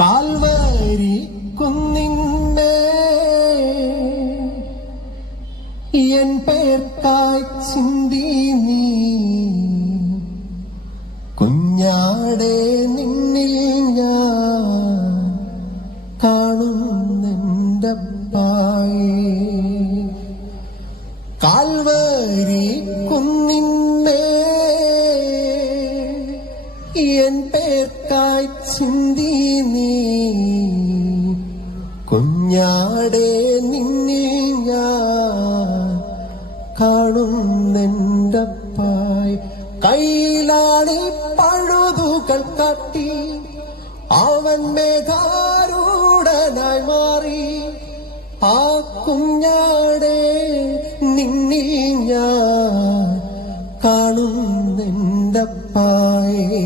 Calvary കുന്നിന്മേ N പേർക്കായി ചിന്തി നീ കുഞ്ഞാടെ നിന്നിൽ ഞാൻ കാണുന്നെൻ്റപ്പായേ. കാൽവരി കുന്നിന്മേ എൻ പേർക്കായി ചിന്തി നീ കുഞ്ഞാടെ നിന്നിൽ ഞാൻ കാണുന്നെൻ്റപ്പായ്. കൈലാണി പഴുതുകൾ കാട്ടി അവൻ മേഘാരൂഢനായി മാറി. ആ കുഞ്ഞാടെ നിന്നിൽ ഞാൻ കാണുന്നെൻ്റപ്പായേ.